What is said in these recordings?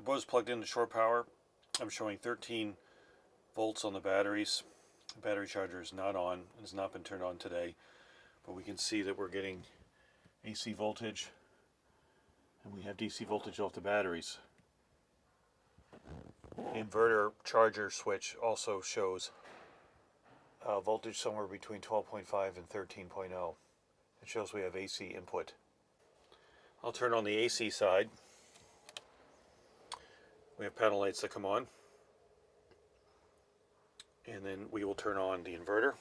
The boat is plugged into shore power. I'm showing 13 volts on the batteries. The battery charger is not on and has not been turned on today, but we can see that we're getting AC voltage and we have DC voltage off the batteries. The inverter charger switch also shows voltage somewhere between 12.5 and 13.0. It shows we have AC input. I'll turn on the AC side. We have panel lights that come on, and then we will turn on the inverter.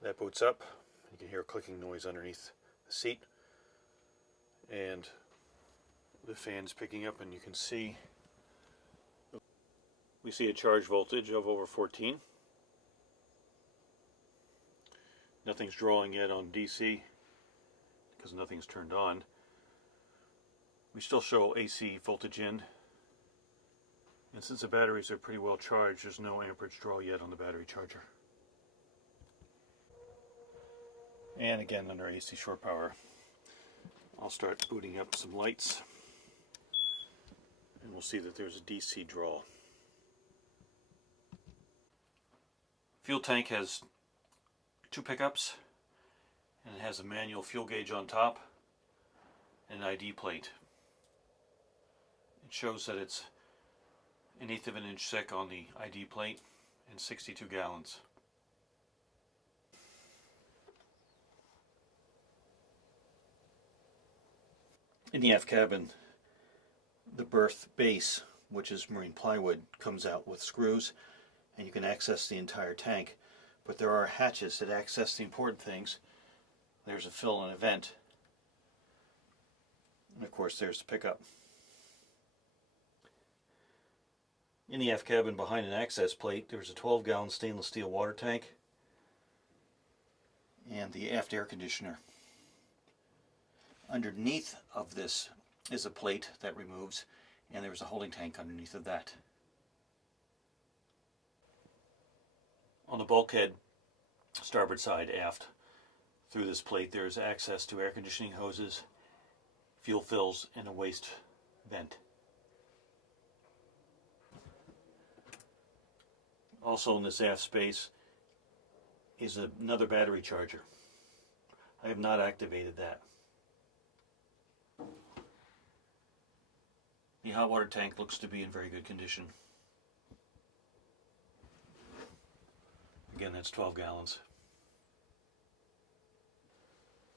That boots up. You can hear a clicking noise underneath the seat, and the fan's picking up, and you can see we see a charge voltage of over 14. Nothing's drawing yet on DC because nothing's turned on. We still show AC voltage in, and since the batteries are pretty well charged, there's no amperage draw yet on the battery charger. And again, under AC shore power, I'll start booting up some lights, and we'll see that there's a DC draw. Fuel tank has 2 pickups, and it has a manual fuel gauge on top and an ID plate. It shows that it's 1/8 of an inch thick on the ID plate and 62 gallons. In the aft cabin, the berth base, which is marine plywood, comes out with screws, and you can access the entire tank. But there are hatches that access the important things. There's a fill and a vent, and of course there's the pickup. In the aft cabin, behind an access plate, there's a 12-gallon stainless steel water tank and the aft air conditioner. Underneath of this is a plate that removes, and there's a holding tank underneath of that. On the bulkhead, starboard side aft, through this plate there's access to air conditioning hoses, fuel fills, and a waste vent. Also in this aft space is another battery charger. I have not activated that. The hot water tank looks to be in very good condition. Again, that's 12 gallons.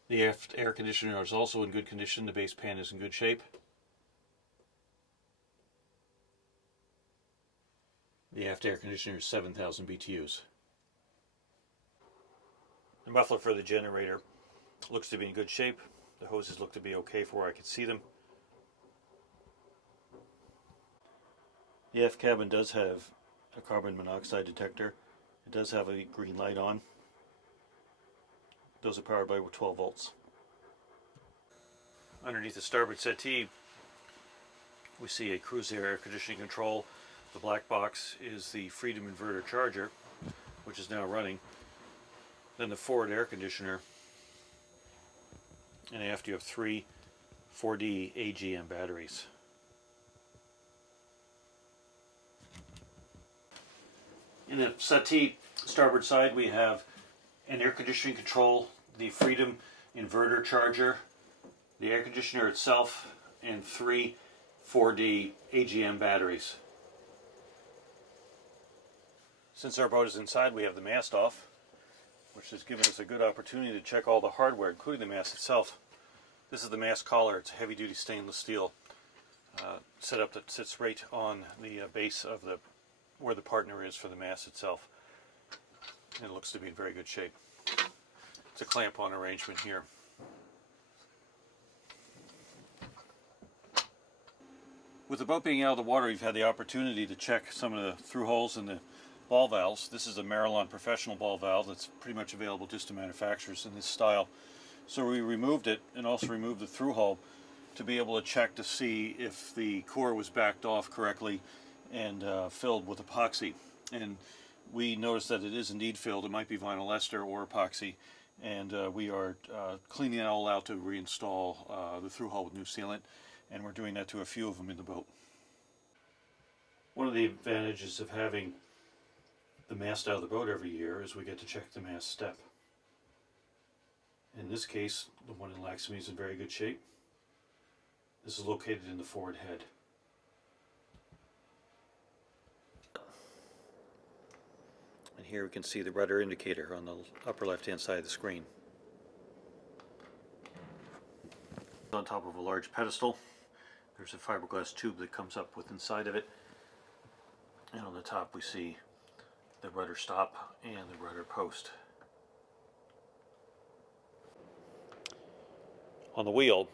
The aft air conditioner is also in good condition. The base pan is in good shape. The aft air conditioner is 7,000 BTUs. The muffler for the generator looks to be in good shape. The hoses look to be okay for where I can see them. The aft cabin does have a carbon monoxide detector. It does have a green light on. Those are powered by 12 volts. Underneath the starboard settee, we see a cruise air conditioning control. The black box is the Freedom inverter charger, which is now running. Then the forward air conditioner, and aft you have 3 4D AGM batteries. In the settee starboard side, we have an air conditioning control, the Freedom inverter charger, the air conditioner itself, and 3 4D AGM batteries. Since our boat is inside, we have the mast off, which has given us a good opportunity to check all the hardware, including the mast itself. This is the mast collar. It's a heavy-duty stainless steel setup that sits right on the base of where the partner is for the mast itself. And it looks to be in very good shape. It's a clamp-on arrangement here. With the boat being out of the water, we've had the opportunity to check some of the through holes in the ball valves. This is a Marilon professional ball valve that's pretty much available just to manufacturers in this style. So we removed it and also removed the through hole to be able to check to see if the core was backed off correctly and filled with epoxy. And we noticed that it is indeed filled. It might be vinyl ester or epoxy, and we are cleaning it all out to reinstall the through hole with new sealant. and we're doing that to a few of them in the boat. One of the advantages of having the mast out of the boat every year is we get to check the mast step. In this case, the one in Laxmi is in very good shape. This is located in the forward head. And here we can see the rudder indicator on the upper left-hand side of the screen. On top of a large pedestal, there's a fiberglass tube that comes up with inside of it. And on the top we see the rudder stop and the rudder post. On the wheel,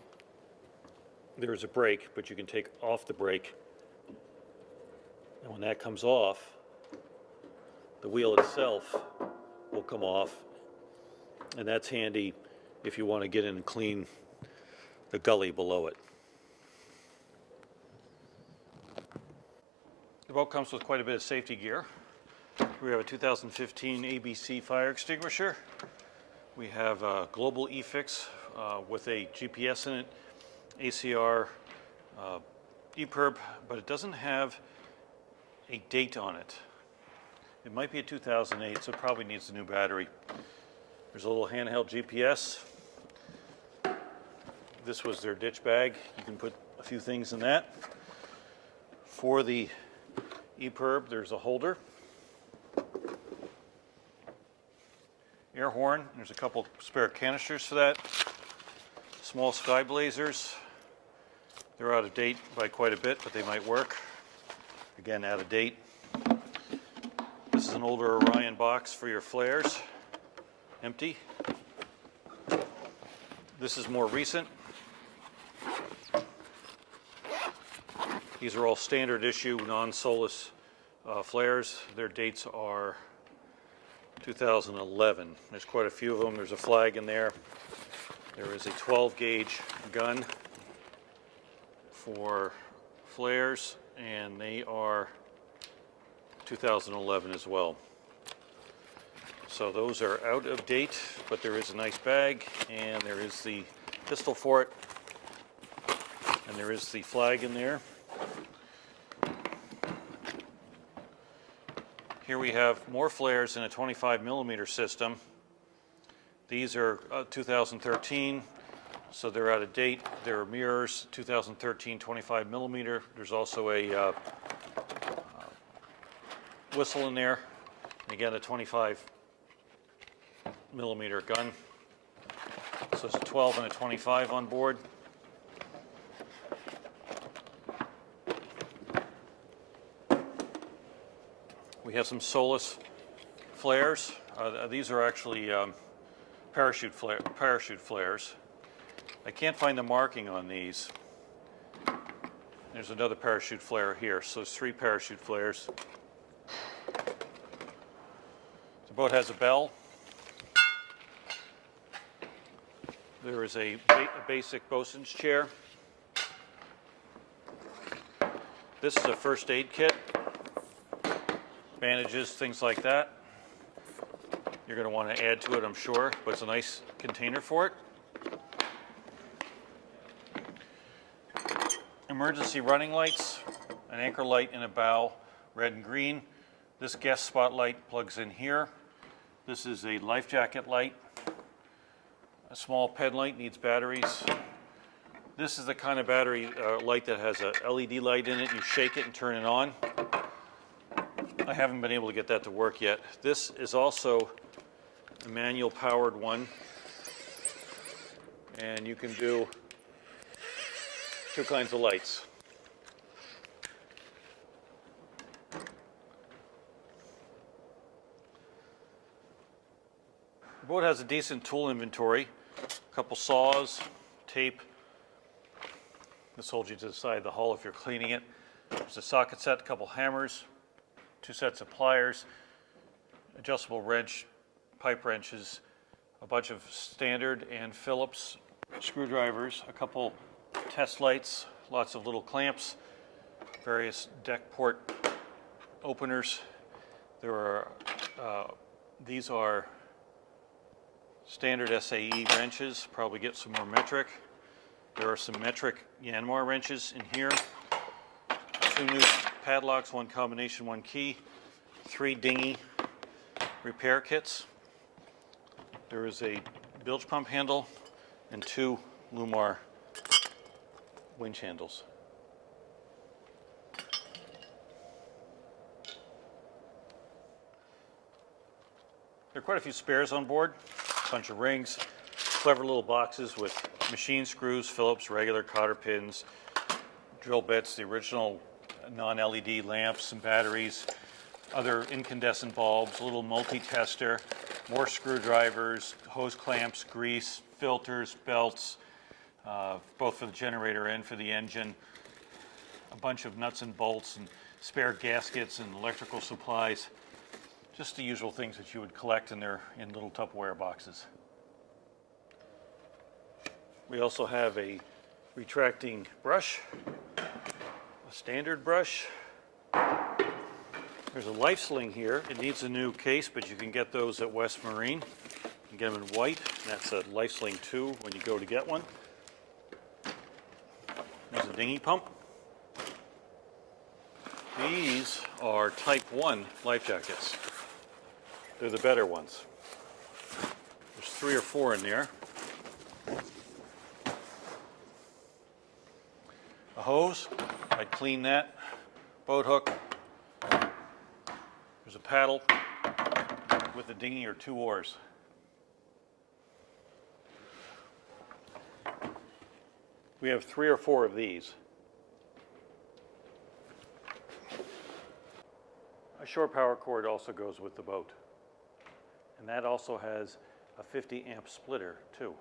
there is a brake, but you can take off the brake. And when that comes off, the wheel itself will come off. And that's handy if you want to get in and clean the gully below it. The boat comes with quite a bit of safety gear. We have a 2015 ABC fire extinguisher. We have a global e-fix with a GPS in it, ACR, EPIRB, but it doesn't have a date on it. It might be a 2008, so it probably needs a new battery. There's a little handheld GPS. This was their ditch bag. You can put a few things in that. For the EPIRB, there's a holder. Air horn, there's a couple spare canisters for that. Small sky blazers. They're out of date by quite a bit, but they might work. Again, out of date. This is an older Orion box for your flares. Empty. This is more recent. These are all standard issue non-Solus flares. Their dates are 2011. There's quite a few of them. There's a flag in there. There is a 12 gauge gun for flares, and they are 2011 as well. So those are out of date, but there is a nice bag, and there is the pistol for it, and there is the flag in there. Here we have more flares in a 25mm system. These are 2013, so they're out of date. There are mirrors, 2013 25mm. There's also a whistle in there. And again, a 25mm gun. So it's a 12 and a 25 on board. We have some Solus flares. These are actually parachute flares. I can't find the marking on these. There's another parachute flare here, so it's 3 parachute flares. The boat has a bell. There is a basic bosun's chair. This is a first aid kit. Bandages, things like that. You're going to want to add to it, I'm sure, but it's a nice container for it. Emergency running lights, an anchor light in a bow, red and green. This guest spotlight plugs in here. This is a life jacket light. A small pen light needs batteries. This is the kind of battery light that has a LED light in it. You shake it and turn it on. I haven't been able to get that to work yet. This is also a manual powered one, and you can do 2 kinds of lights. The boat has a decent tool inventory, a couple saws, tape. This holds you to the side of the hull if you're cleaning it. There's a socket set, a couple hammers, 2 sets of pliers, adjustable wrench, pipe wrenches, a bunch of standard and Phillips screwdrivers, a couple test lights, lots of little clamps, various deck port openers. There are these are standard SAE wrenches, probably get some more metric. There are some metric Yanmar wrenches in here. 2 new padlocks, 1 combination, 1 key. 3 dinghy repair kits. There is a bilge pump handle and 2 Lumar winch handles. There are quite a few spares on board, a bunch of rings, clever little boxes with machine screws, Phillips, regular cotter pins, drill bits, the original non-LED lamps, some batteries, other incandescent bulbs, a little multi-tester, more screwdrivers, hose clamps, grease, filters, belts, both for the generator and for the engine, a bunch of nuts and bolts and spare gaskets and electrical supplies. Just the usual things that you would collect in little Tupperware boxes. We also have a retracting brush, a standard brush. There's a life sling here. It needs a new case, but you can get those at West Marine. You can get them in white. And that's a life sling 2 when you go to get one. There's a dinghy pump. These are Type 1 life jackets. They're the better ones. There's 3 or 4 in there. A hose, I'd clean that. Boat hook. There's a paddle with a dinghy or 2 oars. We have 3 or 4 of these. A shore power cord also goes with the boat. And that also has a 50 amp splitter too.